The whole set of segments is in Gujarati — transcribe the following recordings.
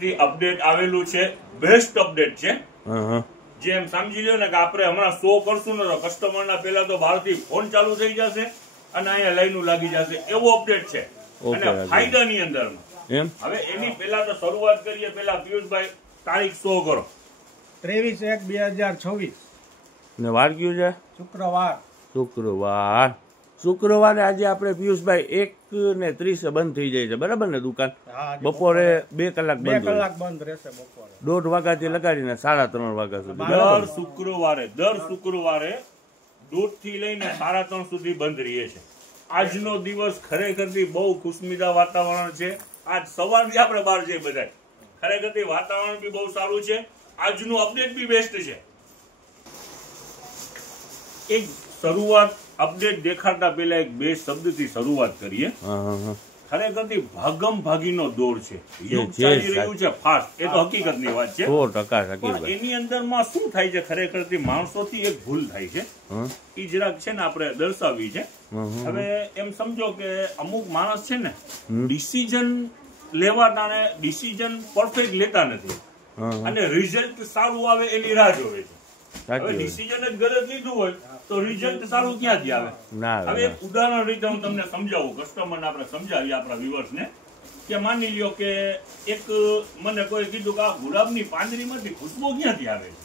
અપડેટ આવેલું છે, બેસ્ટ અપડેટ છે. જેમ સમજી લો ને કે આપણે હમણાં શો કરશું ને તો કસ્ટમરના પહેલા તો બહારથી ફોન ચાલુ થઈ જશે અને અહીંયા લાઈનો લાગી જશે, એવો અપડેટ છે અને ફાયદાની અંદરમાં. હવે એની પહેલા તો શરૂઆત કરીએ. પહેલા પિયુષભાઈ તારીખ શો કરો. 23/1/2026 ને વાર કયું છે? શુક્રવાર. શુક્રવારે આજે આપણે પિયુષભાઈ 1:30 બંધ થઈ જાય છે, બરાબર ને? દુકાન બપોરે 2 કલાક બંધ રહેશે. બપોરે 1:30 વાગ્યાથી લગાડીને 3:30 વાગ્યા સુધી. દર શુક્રવારે 1:30 થી લઈને 3:30 સુધી બંધ રહીએ છે. આજનો દિવસ ખરેખરથી બહુ ખુશમીદા વાતાવરણ છે. આજ સવારથી આપણે બહાર જઈએ બધા, ખરેખરથી વાતાવરણ બી બહુ સારું છે. આજનું અપડેટ બી બેસ્ટ છે. એક શરૂઆત અપડેટ દેખાડતા પહેલા એક બે શબ્દથી શરૂઆત કરીએ. ખરેખરથી ભાગમ ભાગીનો દોર છે, યુગ ચાલી રહ્યું છે ફાસ્ટ, એ તો હકીકતની વાત છે 100%. પણ એની અંદરમાં શું થાય છે, ખરેખરથી માણસોથી એક ભૂલ થાય છે, એ જરાક છે ને આપણે દર્શાવી છે. હવે એમ સમજો કે અમુક માણસ છે ને ડિસિઝન લેવાના ડિસિઝન પરફેક્ટ લેતા નથી અને રિઝલ્ટ સારું આવે એની રાહ જોવે છે. હવે ડિસિઝન જ ગલત લીધું હોય તો રિઝલ્ટ સારું ક્યાંથી આવે? હવે એક ઉદાહરણ રીતે હું તમને સમજાવું, કસ્ટમરને આપણે સમજાવીએ આપણા વ્યુઅર્સને, કે માની લ્યો કે એક મને કોઈ કીધું કે આ ગુલાબની પાંદડીમાંથી ખુશ્બુ ક્યાંથી આવે છે,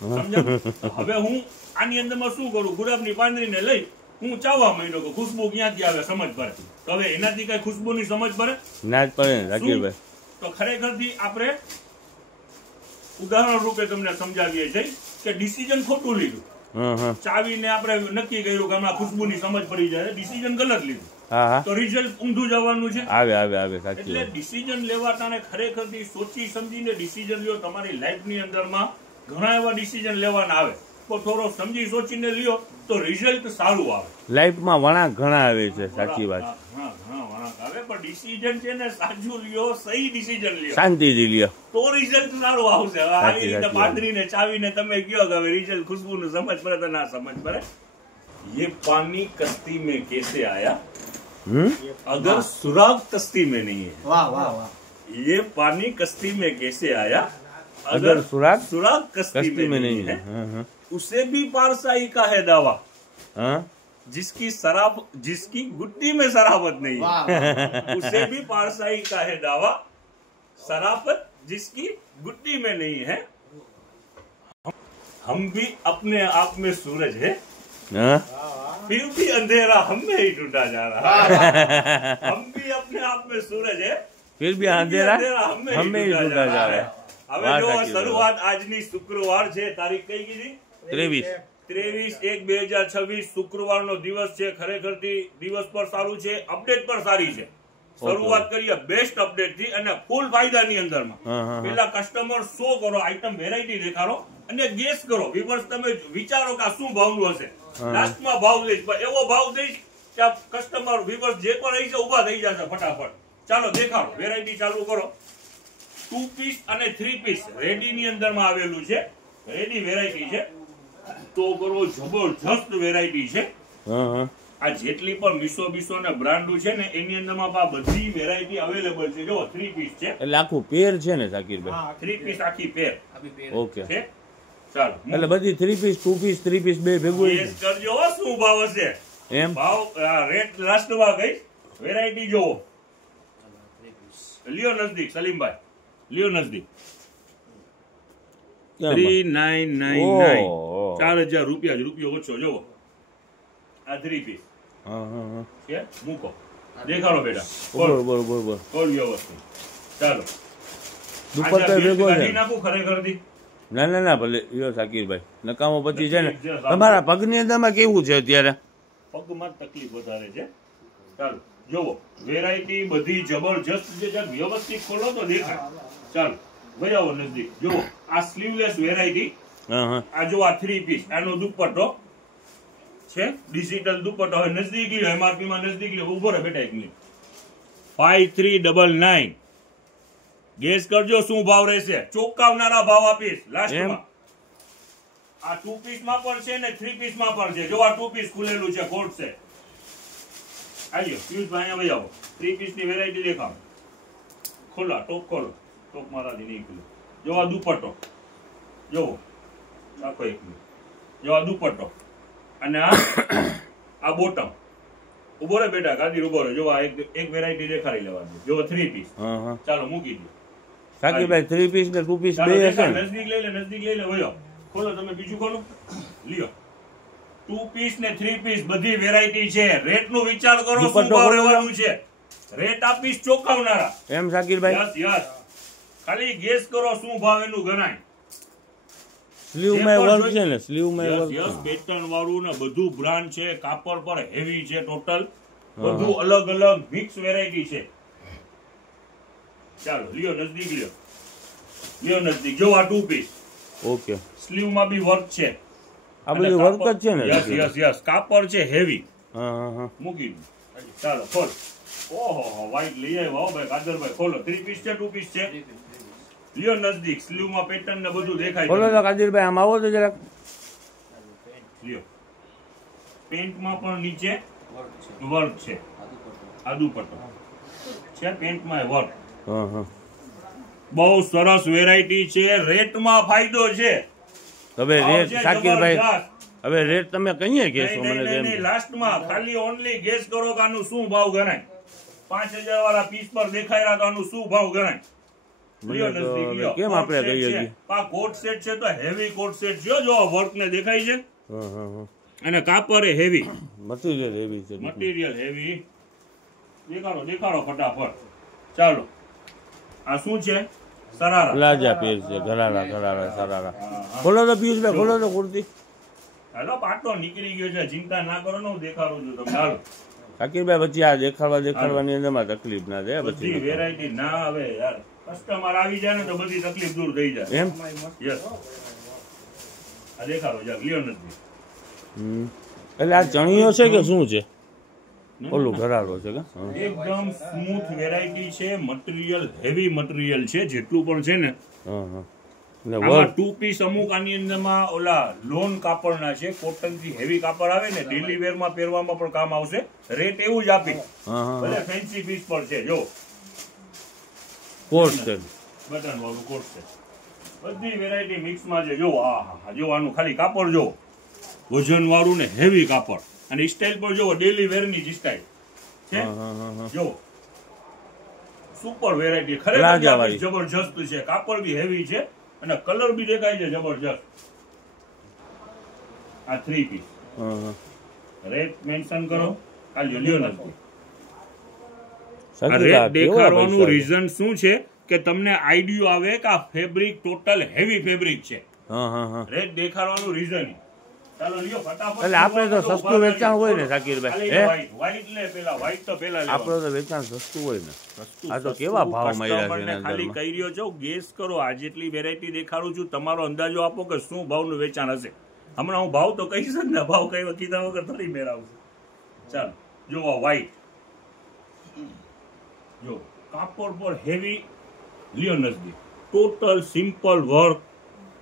સમજાયું? હવે હું આની અંદરમાં શું કરું, ગુલાબની પાંદડીને લઈ હું ચાવવા માંડ્યો કે ખુશ્બુ ક્યાંથી આવે સમજ પડે. તો હવે એનાથી કઈ ખુશ્બુની સમજ પડે ના જ પડે. તો ખરેખરથી આપણે ઉદાહરણ રૂપે તમને સમજાવીએ છીએ કે ડિસિઝન ખોટું લીધું, ચાવીને આપણે નક્કી કર્યું કે હમણાં ખુશ્બુની સમજ પડી જાય, ડિસિઝન ગલત લીધું તો રિઝલ્ટ ઊંધું જવાનું છે. એટલે ડિસિઝન લેવાટાને ખરેખરથી સોચી સમજીને ડિસિઝન લ્યો. તમારી લાઈફની અંદરમાં ઘણા એવા ડિસિઝન લેવાના આવે, તો થોડો સમજી સોચીને લ્યો તો રિઝલ્ટ સારું આવે. લાઈફમાં વળાંક ઘણા આવે છે, સાચી વાત. ઘણા વળાંક આવે, પણ ડિસિઝન છે ને સાચું લ્યો, સહી ડિસિઝન લ્યો, શાંતિથી લ્યો તો રિઝલ્ટ સારું આવશે. આવી રીતે પાંદરીને ચાવીને તમે કયો કે હવે રિઝલ્ટ ખુશ્બુનું સમજ પડે તો ના સમજ પડે. ये पानी कश्ती में कैसे आया अगर सुराग कश्ती में नहीं है? वाह वाह वाह. ये पानी कश्ती में कैसे आया अगर सुराग कश्ती में नहीं है? उसे भी पारसाई का है दावा जिसकी गुड्डी में शराबत नहीं है. उसे भी पारसाई का है दावा शराबत जिसकी गुड्डी में नहीं है. हम भी अपने आप में सूरज है फिर भी अंधेरा हम में ही ढूंढा जा रहा है. हम भी अपने आप में सूरज है फिर भी अंधेरा हम में ही ढूंढा जा रहा है. હવે જો શરૂઆત આજની શુક્રવાર છે, તારીખ કઈ કીધી? 23/1/2026 શુક્રવારનો દિવસ છે. ખરેખરથી દિવસ પર સારું છે, અપડેટ પર સારી છે. શરૂઆત કરીએ બેસ્ટ અપડેટ થી અને ફૂલ ફાયદાની અંદરમાં. પેલા કસ્ટમર શો કરો, આઈટમ વેરાયટી દેખાડો અને ગેસ કરો. વિવર્સ તમે વિચારો કે આ શું ભાવનું હશે, લાસ્ટમાં ભાવ લઈશ, એવો ભાવ દઈશ કે કસ્ટમર વિવર્સ જે પણ રહી છે ઉભા થઈ જશે ફટાફટ. ચાલો દેખાડો, વેરાયટી ચાલુ કરો. 2 પીસ અને 3 પીસ રેડી ની અંદરમાં આવેલું છે, રેડી વેરાયટી છે. તો કરો જબરજસ્ત વેરાયટી છે. આ જેટલી પણ મીસો ને બ્રાન્ડો છે ને એની અંદરમાં આ બધી વેરાયટી અવેલેબલ છે. જો 3 પીસ છે, એટલે આખું પેર છે ને સાકીરભાઈ? 3 પીસ આખી પેર. ઓકે, ચાલો એટલે બધી 3 પીસ 2 પીસ 3 પીસ બે ભેગું ગેસ કરજો શું ભાવ હશે. એમ ભાવ રેટ લાસ્ટમાં ગઈ. વેરાયટી જોવો, લ્યો નજદીક સલીમભાઈ, લ્યો નજદીક. 3999 4000 રૂપિયા જ, રૂપિયો ઓછો. જોવો આ 3 પીસ છે, મૂકો દેખાડો બેટા. બોલ કોલ વ્યવસ્થિત. ચાલો દુપટ્ટો ભેગો છે. નાખું ખરેખરથી ના ભલે યો સાકીરભાઈ, નકામો પછી છે ને તમારા પગની અંદરમાં કેવું છે અત્યારે? પગમાં તકલીફ વધારે છે. ચાલો જોવો વેરાયટી બધી જબરજસ્ત છે, વ્યવસ્થિત ખોલો તો દેખાય. ચાલો ભાઈ આવો નજદીક. જોવો આ સ્લીવલેસ વેરાયટી, આ જો આ 3 પીસ, આનો દુપટ્ટો છે, ડિજિટલ દુપટ્ટો. હવે નજદીક લ્યો, એમઆરપી માં નજદીક લ્યો. ઉભો રહે બેટા એક મિનિટ. 5399 ગેસ કરજો શું ભાવ રહેશે. ચોંકાવનારા ભાવ આપીશ લાસ્ટમાં. આ 2 પીસ માં પણ છે ને 3 પીસ માં પણ છે. જો આ 2 પીસ ખુલેલું છે, કોટ છે. આજો પિયુષભાઈ અહીંયા ભાઈ આવો. 3 પીસ ની વેરાયટી દેખાડો. ખોલો ટોપ ખોલો. સ્ટોક મારાથી નીકળ્યો. જો આ દુપટ્ટો જો આખો એક મિનિટ. જો આ દુપટ્ટો અને આ બોટમ. ઉભો રે બેટા, ગાદી ઉભો રે. જો આ એક વેરાયટી દેખાડી લેવાની. જો 3 પીસ. ચાલો મૂકી દો શાકીરભાઈ. 3 પીસ ને 2 પીસ બે હશે ને? નજદીક લઈ લે, નજદીક લઈ લે. વયો ખોલો તમે, બીજું ખોલો. લ્યો 2 પીસ ને 3 પીસ બધી વેરાયટી છે. રેટ નું વિચાર કરો, શું ભાવ રહેવાનું છે. રેટ આપીશ ચોંકાવનારા. એમ શાકીરભાઈ? Yes yes. ખાલી ગેસ કરો શું ભાવ એનું ગણાય. સ્લીવ માં વર્ક છે ને? સ્લીવ માં વર્ક. યસ, પેટર્ન વાળું ને બધું બ્રાન્ડ છે. કાપડ પર હેવી છે. ટોટલ બધું અલગ અલગ મિક્સ વેરાયટી છે. ચાલો લ્યો નજદીક, લ્યો નજદીક. જો આ 2 પીસ. ઓકે. સ્લીવ માં બી વર્ક છે. આ બધું વર્ક જ છે ને? Yes yes yes. કાપડ છે હેવી. હા. મૂકી દો. ચાલો ખોલ. ઓહો વ્હાઈટ લઈ આવ્યા હો ભાઈ કાદરભાઈ. ખોલો. 3 પીસ છે 2 પીસ છે? લ્યો નજદીક. સ્લીવ માં પેટર્ન ને બધું દેખાય. બોલો તો કાદરભાઈ, આમ આવો તો જરાક. લ્યો પેન્ટ માં પણ નીચે વર્ક છે. આ દુપટ્ટો છે. પેન્ટ માં વર્ક. બહુ સરસ વેરાયટી છે. રેટ માં ફાયદો છે. હવે રેટ શાકીરભાઈ, હવે રેટ તમે કહીએ કેશો મને? લાસ્ટ માં ખાલી ઓનલી ગેસ કરો કે આનું શું ભાવ ગણાય. 5000 વાળા પીસ પર દેખાય રહ્યા તો આનું શું ભાવ ગણાય. કેમ આપણે કહીએ? આ કોટ સેટ છે તો હેવી કોટ સેટ છે. જો વર્ક ને દેખાય છે. અને કાપડ એ હેવી. મટીરિયલ હેવી છે. Material heavy. દેખાડો ફટાફટ. ચાલો આ શું છે? સરારા. પ્લાઝા પીસ છે. ગરારા સરારા. ખોલો તો પિયુષભાઈ, ખોલો તો કુર્તી. હાલો પાટો નીકળી ગયો છે. ચિંતા ના કરો ને, હું દેખાડું છું તમને. હાલો શાકીરભાઈ, પછી આ દેખાડવાની અંદરમાં તકલીફ ના થાય. બધી વેરાયટી ના આવે યાર. કસ્ટમર આવી જાય ને તો બધી તકલીફ દૂર થઈ જાય. એમ? યસ. આ દેખાડો યાર. લ્યો નથી. એટલે આ ચણિયો છે કે શું છે? ઓલું ઘરારો છે કે? એકદમ સ્મૂથ વેરાયટી છે. મટીરિયલ હેવી મટીરિયલ છે. જેટલું પણ છે ને. આમાં 2 પીસ અમુક આની અંદરમાં ઓલા લોન કાપડના છે. કોટન થી હેવી કાપડ આવે ને, ડેલી વેર માં પહેરવામાં પણ કામ આવશે. રેટ એવું જ આપી. ભલે ફેન્સી પીસ પર છે. જો કોટ છે, બટન વાળું કોટ છે. બધી વેરાયટી મિક્સ માં છે. જો જો આનું ખાલી કાપડ જો વજન વાળું ને હેવી કાપડ. અને સ્ટાઇલ પર જો ડેલી વેર ની જ સ્ટાઇલ છે. જો સુપર વેરાયટી. ખરેખર જબરજસ્ત છે. કાપડ બી હેવી છે અને કલર બી દેખાય છે જબરજસ્ત. આ 3 પીસ. રેટ મેન્શન કરો. આ લ્યો નથી. રેટ દેખાડવાનું રીઝન શું છે કે તમને આઈડિયો આવે કે આ ફેબ્રિક ટોટલ હેવી ફેબ્રિક છે. રેટ દેખાડવાનું રીઝન. ચાલો લ્યો ફટાફટ. એટલે આપણે તો સસ્તું વેચાણ હોય ને શાકીરભાઈ? વ્હાઈટ લે પેલા. વ્હાઈટ તો પેલા લેવાનું. આપણે તો વેચાણ સસ્તું હોય ને. આ તો કેવા ભાવ મળ્યા છે. ખાલી કહી રહ્યો છો, ગેસ કરો. આ જેટલી વેરાયટી દેખાડું છું તમારો અંદાજો આપો કે શું ભાવનું વેચાણ હશે. હમણાં હું ભાવ તો કહીશ જ ને. ભાવ કઈ કીધા વગર થોડી મેળવશું. ચાલો જો વ્હાઈટ. જો કાપડ પર હેવી. લ્યો નજદીક. ટોટલ સિમ્પલ વર્ક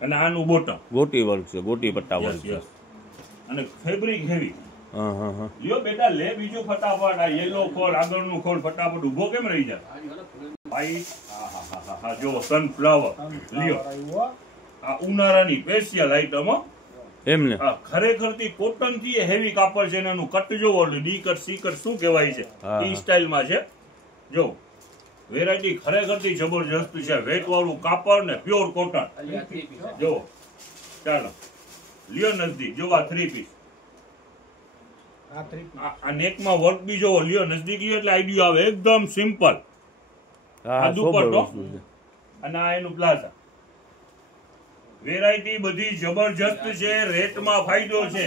અને આનું બોટમ ગોટી વર્ક છે. ગોટી પટ્ટા વર્ક છે. અને ફેબ્રિક હેવી. લ્યો બેટા લે બીજું ફટાફટ. આ યેલો ખોલ, આગળનું ખોલ ફટાફટ. ઉભો કેમ રહી જાય? વ્હાઈટ. જો સનફ્લાવર. લ્યો આ ઉનાળાની સ્પેશિયલ આઈટમ. એમને ખરેખર થી કોટન થી હેવી કાપડ છે. એનું કટ જોવો. ડી કટ, સી કટ શું કહેવાય છે એ સ્ટાઇલમાં છે. જો વેરાયટી ખરેખર થી જબરજસ્ત છે. વેટ વાળું કાપડ ને પ્યોર કોટન. જો ચાલો લ્યો નજદીક. જો આ 3 પીસ. આ નેક માં વર્ક બી જોવો. લ્યો નજદીક લ્યો એટલે આઈડિયો આવે. એકદમ સિમ્પલ. આ દુપટ્ટો અને આ એનું પ્લાઝા. વેરાયટી બધી જબરજસ્ત છે. રેટમાં ફાયદો છે.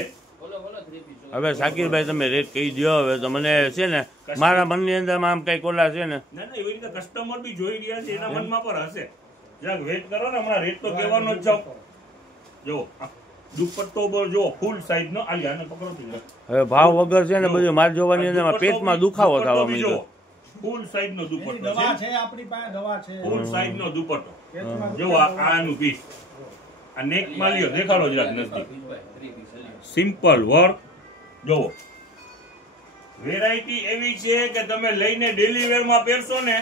હવે શાકીરભાઈ તમે રેટ કહી દો. હવે તો મને છે ને મારા મનની અંદર આમ કઈ કોલા છે ને. ના એવી રીતે કસ્ટમર બી જોઈ રહ્યા છે. એના મનમાં પર હશે. જરાક વેટ કરો ને. હમણાં રેટ તો કહેવાનો જ જાવ. જો દુપટ્ટો પર જો ફૂલ સાઈઝ નો. આને પકડો. હવે ભાવ વગર છે ને બધું માર જોવાની અંદર પેટમાં દુખાવો થવા માંડ્યો. ફૂલ સાઈઝ નો દુપટ્ટો છે. આપણી પાસે દવા છે. ફૂલ સાઈઝ નો દુપટ્ટો. જો આનું પીસ. આ નેક માં લ્યો. દેખાડો જરાક નજદીક. Simple work. જોવો વેરાયટી એવી છે કે તમે લઈને ડેલી વેર માં પહેરશો ને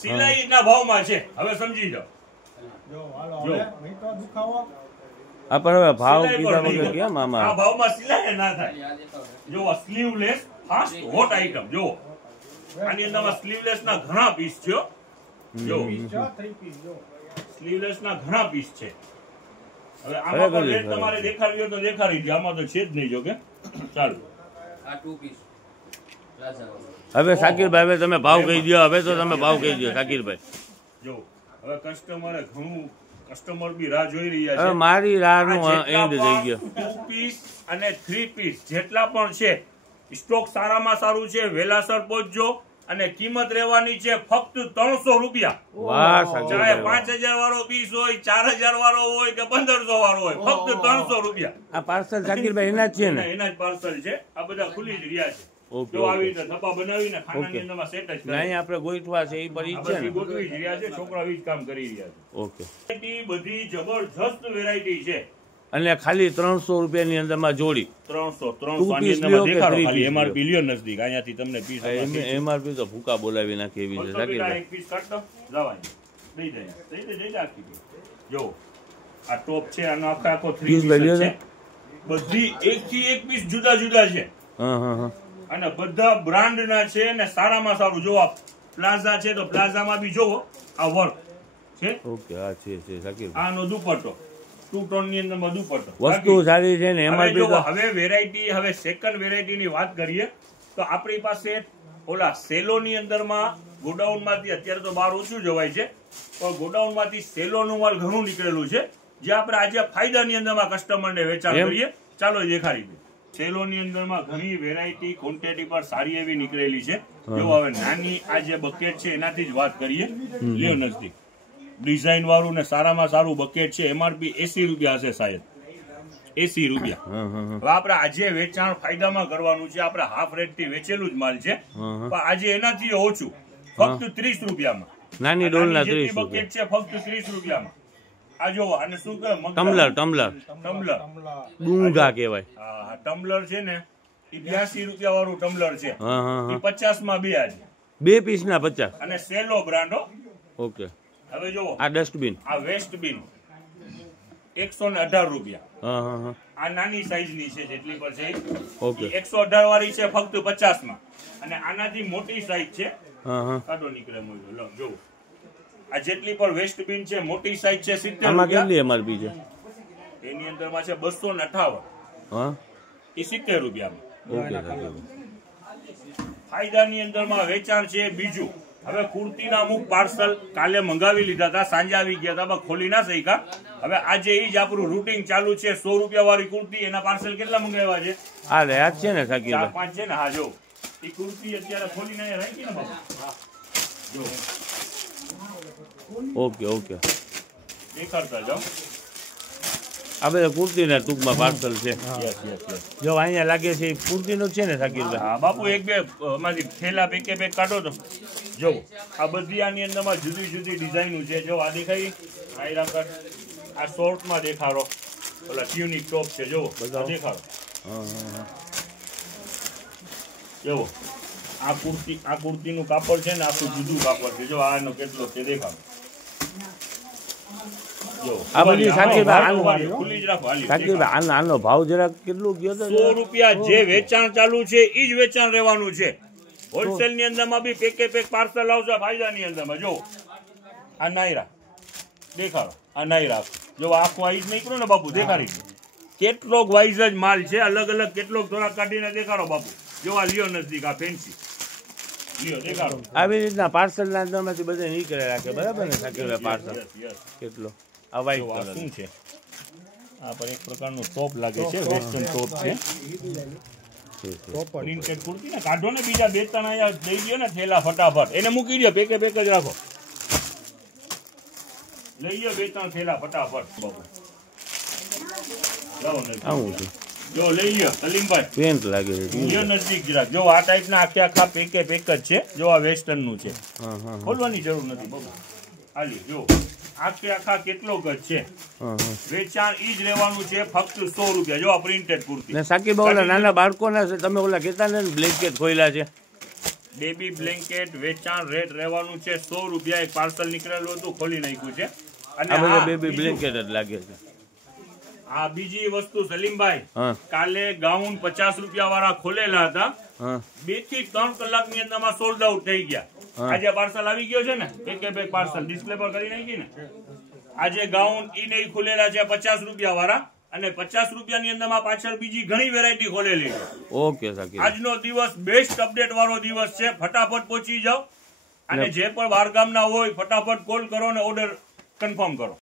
સિલાઈના ભાવમાં છે. હવે સમજી જાઓ. આ પર હવે ભાવ સિલાઈ કીધા પર નહીં વગર હોય. કેમ આ આમાં ભાવમાં સિલાઈ ના થાય. જો સ્લીવલેસ ફાસ્ટ હોટ આઈટમ જો આની અંદરમાં સ્લીવલેસ ના ઘણા પીસ છે. જો સ્લીવલેસ ના ઘણા પીસ છે. હવે આમાં પણ રેટ તમારે દેખાડવી હોય તો દેખાડી દે. આમાં તો છે જ નહીં. જો કે ચાલો હવે શાકિરભાઈ હવે તમે ભાવ કહી દો. હવે તો તમે ભાવ કહી દો શાકિરભાઈ. જો હવે કસ્ટમર બી રાહ જોઈ રહ્યા હવે છે. મારી રાહનું આ જેટલા એન્ડ થઈ પણ ગયો. 2 પીસ અને 3 પીસ જેટલા પણ છે સ્ટોક સારામાં સારું છે. વેલાસર પહોંચજો અને કિંમત રહેવાની છે ફક્ત 300 રૂપિયા. વાહ ચાહે શાકિરભાઈ 5000 વાળો પીસ હોય, 4000 વાળો હોય કે 1500 વાળો હોય, ફક્ત 300 રૂપિયા. આ પાર્સલ શાકિરભાઈ એના જ છે ને? એના જ પાર્સલ છે. આ બધા ખુલ્લી જ રહ્યા છે. ઓકે, જો આવી ઓકે. રીતે થપ્પા બનાવીને ખાનાની ઓકે. અંદરમાં સેટ જ ના, કરે. અહીં આપણે ગોઠવા છે એ પર ઈ આ જ છે બધી ને? ગોઠવી જ રહ્યા છે. છોકરા ઈ જ કામ કરી રહ્યા છે. ઓકે. વેરાયટી બધી જબરજસ્ત વેરાયટી છે. અને ખાલી 300 રૂપિયાની અંદરમાં જોડી. 300 Two આની piece અંદરમાં લ્યો કે દેખાડો three ખાલી piece MRP લ્યો નજદીક. અહીંયાથી તમને પીસ એમઆરપી તો ભૂકા બોલાવી નાખી એવી છે શાકિરભાઈ. એક પીસ કાઢતો જવાની દઈ દે. દઈ દે આખી પીસ. જો આ ટોપ છે. આનો આખો 3 પીસ પીસ લ્યો છે. ને? બધી એક થી એક પીસ જુદા જુદા છે હા હા હા. અને બધા બ્રાન્ડ ના છે અને સારામાં સારું. જો આ પ્લાઝા છે તો પ્લાઝામાં બી જોવો આ વર્ક છે. ઓકે. હા છે શાકિરભાઈ. આનો દુપટ્ટો 2 ટોન ની અંદર દુપટ્ટો. વસ્તુ સારી છે ને હવે એમઆરપી જો તો હવે વેરાયટી હવે સેકન્ડ વેરાયટી ની વાત કરીએ તો આપણી પાસે ઓલા સેલો ની અંદરમાં ગોડાઉન માંથી અત્યારે તો બહાર ઓછું જવાય છે પણ ગોડાઉન માંથી સેલો નું માલ ઘણું નીકળેલું છે જે આપણે આજે ફાયદાની અંદરમાં કસ્ટમરને વેચાણ એમ? કરીએ. ચાલો એ દેખાડી દે. સેલો ની અંદરમાં ઘણી વેરાયટી ક્વોન્ટિટી પર સારી એવી નીકળેલી છે. જો હવે નાની આ જે બકેટ છે એનાથી જ વાત કરીએ. લ્યો નજદીક. ડિઝાઇન વાળું ને સારામાં સારું બકેટ છે. MRP 80 રૂપિયા હશે શાયદ. 80 રૂપિયા. હા હા હા. હવે આપણે આજે વેચાણ ફાયદામાં કરવાનું છે. આપણે હાફ રેટ થી વેચેલું જ માલ છે પણ આજે એનાથી ઓછું ફક્ત 30 રૂપિયામાં. નાની ડોલના આની જેટલી 30 બકેટ છે ફક્ત 30 રૂપિયામાં. આ જો આને શું કહે? Tumbler tumbler. ડુંગા કહેવાય. હા ટમ્બલર છે ને એ 82 રૂપિયા વાળું ટમ્બલર છે. હા હા એ હા. 50 માં બે આજે. 2 પીસના 50. અને સેલો બ્રાન્ડ. ઓકે. હવે જો આ ડસ્ટબિન. આ વેસ્ટ બિન 118 રૂપિયા. હા હા હા. આ નાની સાઈઝ ની છે જેટલી પર છે ઓકે. 118 વાળી છે ફક્ત 50 માં. અને આનાથી મોટી સાઈઝ છે. હા હા. કાઢો નીકળે મોજો. લો જો આ જેટલી પણ વેસ્ટ બિન છે મોટી સાઈઝ છે 70 આમાં રૂપિયા. કેટલી એમઆરપી છે? એની અંદરમાં છે 258. હા. એ 70 રૂપિયામાં. ઓકે શાકિરભાઈ. ફાયદાની અંદરમાં વેચાણ છે બીજું. હવે કુર્તીના અમુક પાર્સલ કાલે મંગાવી લીધા હતા. સાંજે આવી ગયા હતા પણ ખોલી ના શક્યા. હવે આજે એ જ આપણું રૂટિંગ ચાલુ છે. 100 રૂપિયા વાળી કુર્તી એના પાર્સલ કેટલા મંગાવ્યા છે? આ રે આ જ છે ને 4-5 શાકિરભાઈ? છે ને. હા જો એ કુર્તી અત્યારે ખોલીને અહીંયા રાખી ને બાપા. જો ઓકે ઓકે. દેખાડતા જાઓ. આ બધા કુર્તીના ટૂંકમાં પાર્સલ છે. Yes yes yes. જો અહીંયા લાગે છે એ કુર્તીનો જ છે ને શાકિરભાઈ? હા બાપુ એક બે માંથી થેલા પેકે પેક કાઢો તો જો આ બધી આની અંદરમાં જુદી જુદી ડિઝાઇનો છે. જો આ દેખાઈ આયરા કટ. આ શોર્ટમાં દેખાડો. ઓલા ટ્યુનિક ટોપ છે. જો બતાવો. દેખાડો. હા હા હા. જો આ કુર્તીનું કાપડ છે ને આખું જુદું કાપડ છે. જો આનો કેટલો છે દેખાડો. જો આ બધી શાકિરભાઈ આનું ખુલ્લી જ રાખો. હાલી શાકિરભાઈ આનો ભાવ જરાક કેટલું ગયો તો? 100 રૂપિયા જે વેચાણ ચાલુ છે એ જ વેચાણ રહેવાનું છે. હોલસેલ ની અંદરમાં બી પેકે પેક પાર્સલ આવશે ફાયદાની અંદરમાં. જો આ નાયરા દેખાડો. આ નાયરા જો આખું આઈ જ નીકળ્યું ને બાપુ. દેખાડી કેટલોક વાઇઝ જ માલ છે. અલગ અલગ કેટલોક થોડા કાઢીને દેખાડો બાપુ. જો આ લ્યો નજદીક. આ ફેન્સી લ્યો દેખાડો. આવી રીતના પાર્સલના અંદરમાંથી બધે નીકળે રાખે બરાબર ને શાકિરભાઈ? Parcel yes yes. કેટલો? આ વ્હાઈટ જો આ કલર. શું છે? આ પર એક પ્રકારનું ટોપ લાગે છે. વેસ્ટર્ન ટોપ છે. પ્રિન્ટેડ કુર્તી ને કાઢો ને બીજા 2-3 અહીંયા દઈ દો ને થેલા ફટાફટ. એને મૂકી દો. પેકે પેક જ રાખો. લઈ લો 2-3 થેલા ફટાફટ બાપુ. લાવો નજીક. આવું છે. જો લઈ લો સલીમભાઈ. પેન્ટ લાગે છે. લ્યો નજીક જરાક. જો આ ટાઈપના આખા પેકે પેક જ છે. જો આ વેસ્ટર્ન નું છે. હા હા ખોલવાની જરૂર નથી બાપુ. હાલી જો આખા કેટલોક જ છે. હા હા. વેચાણ ઈ જ રહેવાનું છે ફક્ત 100 રૂપિયા. જો આ પ્રિન્ટેડ કુર્તી. ને શાકિરભાઈ ઓલા નાના બાળકોના છે તમે ઓલા કહેતા ને બ્લેન્કેટ ખોયલા છે બેબી બ્લેન્કેટ વેચાણ રેટ રહેવાનું છે 100 રૂપિયા. એક પાર્સલ નીકળેલું હતું, ખોલી નાખ્યું છે. અને આ બધા હા, બેબી બીજું- બ્લેન્કેટ જ લાગે છે. આ બીજી વસ્તુ સલીમભાઈ, હા કાલે ગાઉન 50 રૂપિયા વાળા ખોલેલા હતા, હા 2 થી 3 કલાકની અંદરમાં સોલ્ડ આઉટ થઈ ગયા. હા. આજે પાર્સલ આવી ગયો છે ને, એક પાર્સલ ડિસ્પ્લે પર કરી નાખી ને. આજે ગાઉન ઈ નહીં ખુલેલા છે 50 રૂપિયા વાળા, અને 50 રૂપિયાની અંદરમાં પાછળ બીજી ઘણી વેરાયટી ખોલેલી છે. ઓકે સાકી આજનો દિવસ બેસ્ટ અપડેટ વાળો દિવસ છે. ફટાફટ પહોંચી જાઓ, અને જે પણ બહારગામના હોય ફટાફટ કોલ કરો અને ઓર્ડર કન્ફર્મ કરો.